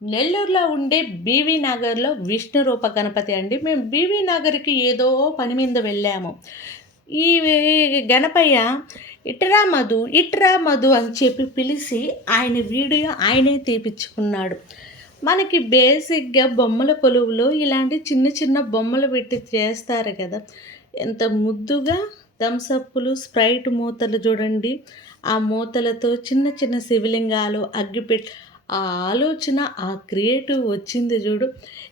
నెల్లూరులో ఉండే బీవీ నగర్లో విష్ణు రూప గణపతి అండి. మేము బీవీ నగర్కి ఏదో పని మీద వెళ్ళాము. ఈ గణపయ్య ఇట్రా మధు ఇట్రా మధు అని చెప్పి పిలిచి ఆయన వీడియో ఆయనే తీపిచ్చుకున్నాడు. మనకి బేసిక్గా బొమ్మల కొలువులో ఇలాంటి చిన్న చిన్న బొమ్మలు పెట్టి చేస్తారు కదా. ఎంత ముద్దుగా థమ్సప్పులు స్ప్రైట్ మూతలు చూడండి. ఆ మూతలతో చిన్న చిన్న శివలింగాలు అగ్గిపెట్టి ఆ ఆలోచన ఆ క్రియేటివ్ వచ్చింది చూడు.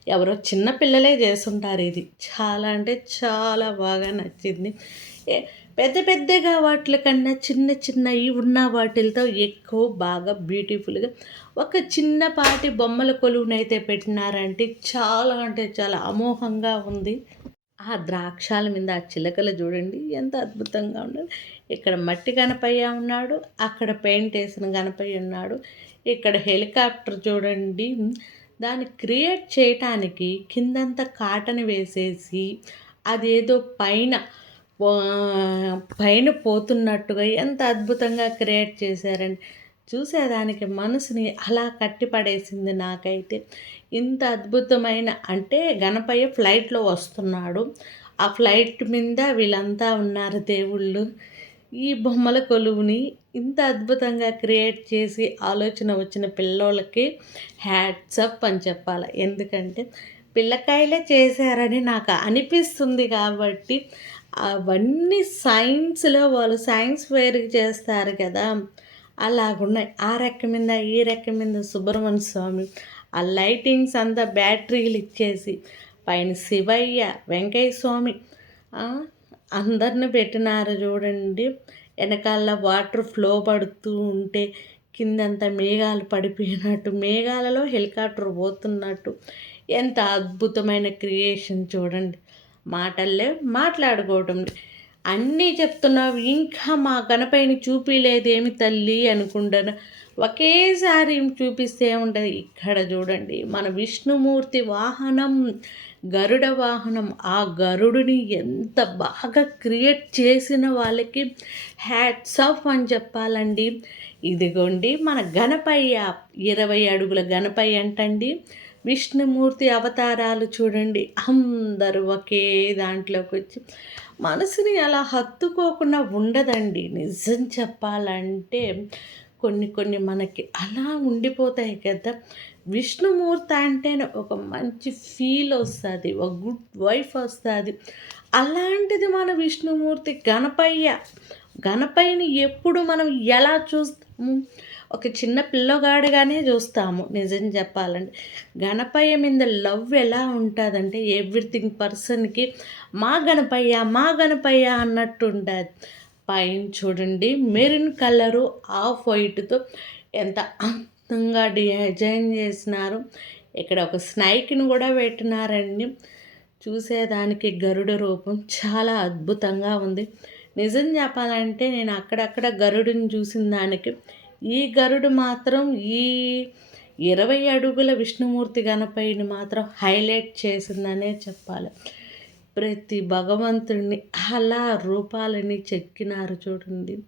ఎవరో చిన్న పిల్లలే చేస్తుంటారు ఇది. చాలా అంటే చాలా బాగా నచ్చింది. పెద్ద పెద్దగా వాటి కన్నా చిన్న చిన్నవి ఉన్న వాటితో ఎక్కువ బాగా బ్యూటిఫుల్గా ఒక చిన్నపాటి బొమ్మల కొలువునైతే పెట్టినారంటే చాలా అంటే చాలా అమోఘంగా ఉంది. ఆ ద్రాక్షాల మీద ఆ చిలకలు చూడండి ఎంత అద్భుతంగా ఉన్నది ఇక్కడ మట్టి గణపయ్య ఉన్నాడు అక్కడ పెయింట్ వేసిన గణపయ్య ఉన్నాడు. ఇక్కడ హెలికాప్టర్ చూడండి. దాన్ని క్రియేట్ చేయటానికి కిందంతా కాటన్ వేసేసి అదేదో పైన పైన పోతున్నట్టుగా ఎంత అద్భుతంగా క్రియేట్ చేశారండి. చూసేదానికి మనసుని అలా కట్టిపడేసింది నాకైతే. ఇంత అద్భుతమైన అంటే గణపయ్య ఫ్లైట్లో వస్తున్నాడు. ఆ ఫ్లైట్ మీద వీళ్ళంతా ఉన్నారు దేవుళ్ళు. ఈ బొమ్మల కొలువుని ఇంత అద్భుతంగా క్రియేట్ చేసి ఆలోచన వచ్చిన పిల్లోళ్ళకి హ్యాట్సప్ అని చెప్పాలి. ఎందుకంటే పిల్లకాయలే చేశారని నాకు అనిపిస్తుంది కాబట్టి అవన్నీ సైన్స్లో వాళ్ళు సైన్స్ వేరుగా చేస్తారు కదా. అలాగున్నాయి. ఆ రెక్క మీద ఈ రెక్క మీద సుబ్రహ్మణ్య స్వామి ఆ లైటింగ్స్ అంతా బ్యాటరీలు ఇచ్చేసి పైన శివయ్య వెంకయ్య స్వామి అందరిని పెట్టినారు చూడండి. వెనకాల వాటర్ ఫ్లో పడుతూ ఉంటే కిందంతా మేఘాలు పడిపోయినట్టు మేఘాలలో హెలికాప్టర్ పోతున్నట్టు. ఎంత అద్భుతమైన క్రియేషన్ చూడండి. మాటల్లే మాట్లాడుకోవటం అన్నీ చెప్తున్నావు. ఇంకా మా గణపైని చూపిలేదేమి తల్లి అనుకుంటాను. ఒకేసారి చూపిస్తే ఉంటుంది ఇక్కడ చూడండి మన విష్ణుమూర్తి వాహనం గరుడ వాహనం. ఆ గరుడుని ఎంత బాగా క్రియేట్ చేసిన వాళ్ళకి హ్యాట్స్ ఆఫ్ అని చెప్పాలండి. ఇదిగోండి మన గణపయ్య ఇరవై అడుగుల గణపయ్య అంటండి. విష్ణుమూర్తి అవతారాలు చూడండి. అందరూ ఒకే దాంట్లోకి వచ్చి మనసుని అలా హత్తుకోకుండా ఉండదండి. నిజం చెప్పాలంటే కొన్ని కొన్ని మనకి అలా ఉండిపోతాయి కదా. విష్ణుమూర్తి అంటేనే ఒక మంచి ఫీల్ వస్తుంది ఒక గుడ్ వైఫ్ వస్తుంది. అలాంటిది మన విష్ణుమూర్తి గణపయ్య. గణపయ్యని ఎప్పుడు మనం ఎలా చూస్తే ఒక చిన్న పిల్లగాడిగానే చూస్తాము నిజం చెప్పాలంటే. గణపయ్య మీద లవ్ ఎలా ఉంటుందంటే ఎవ్రీథింగ్ పర్సన్కి మా గణపయ్య మా గణపయ్య అన్నట్టు ఉంటుంది పైన చూడండి మెరిన్ కలరు ఆఫ్ వైట్తో ఎంత అందంగా డిజైన్ చేసినారు. ఇక్కడ ఒక స్నైక్ని కూడా పెట్టినారండి. చూసేదానికి గరుడ రూపం చాలా అద్భుతంగా ఉంది. నిజం చెప్పాలంటే నేను అక్కడక్కడ గరుడుని చూసిన దానికి ఈ గరుడు మాత్రం ఈ ఇరవై అడుగుల విష్ణుమూర్తి గణపైని మాత్రం హైలైట్ చేసిందనే చెప్పాలి. ప్రతి భగవంతుడిని అలా రూపాలని చెక్కినారు చూడండి.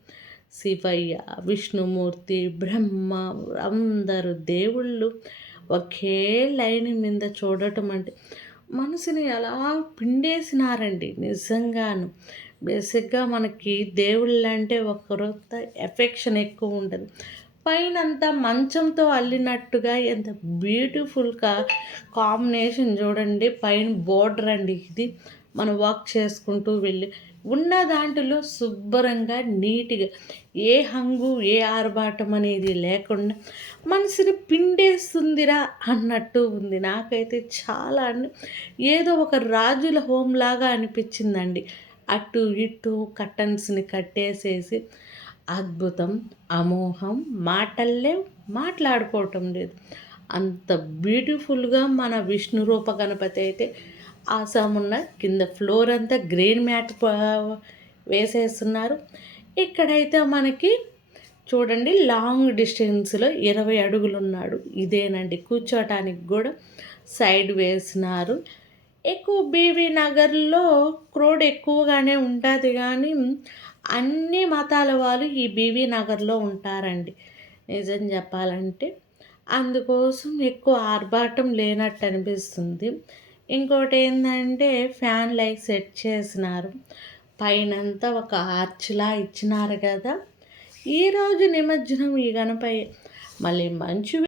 శివయ్య విష్ణుమూర్తి బ్రహ్మ అందరు దేవుళ్ళు ఒకే లైన్ మీద చూడటం అంటే మనసుని ఎలా పిండేసినారండి. నిజంగాను బేసిక్గా మనకి దేవుళ్ళు అంటే ఒకరొత్త ఎఫెక్షన్ ఎక్కువ ఉంటుంది. పైనంతా మంచంతో అల్లినట్టుగా ఎంత బ్యూటిఫుల్గా కాంబినేషన్ చూడండి. పైన బోర్డర్ అండి ఇది. మనం వర్క్ చేసుకుంటూ వెళ్ళి ఉన్న దాంట్లో శుభ్రంగా నీట్గా ఏ హంగు ఏ ఆర్భాటం అనేది లేకుండా మనసుని పిండేస్తుందిరా అన్నట్టు ఉంది. నాకైతే చాలా ఏదో ఒక రాజుల హోమ్ లాగా అనిపించిందండి. అటు ఇటు కర్టన్స్ని కట్టేసేసి అద్భుతం అమోహం మాటల్లే మాట్లాడుకోవటం లేదు. అంత బ్యూటిఫుల్గా మన విష్ణు రూప గణపతి అయితే ఆసామున్న కింద ఫ్లోర్ అంతా గ్రీన్ మ్యాట్ వేసేస్తున్నారు. ఇక్కడైతే మనకి చూడండి లాంగ్ డిస్టెన్స్లో ఇరవై అడుగులు ఉన్నాడు ఇదేనండి కూర్చోటానికి కూడా సైడ్ వేసినారు. ఎక్కువ బీబీ నగర్లో క్రోడ్ ఎక్కువగానే ఉంటుంది కానీ అన్ని మతాల వాళ్ళు ఈ బీవీ నగర్లో ఉంటారండి. నిజం చెప్పాలంటే అందుకోసం ఎక్కువ ఆర్భాటం లేనట్టు అనిపిస్తుంది. ఇంకోటి ఏంటంటే ఫ్యాన్ లైట్ సెట్ చేసినారు. పైనంతా ఒక ఆర్చ్లా ఇచ్చినారు కదా. ఈరోజు నిమజ్జనం ఈ గణపై మళ్ళీ మంచు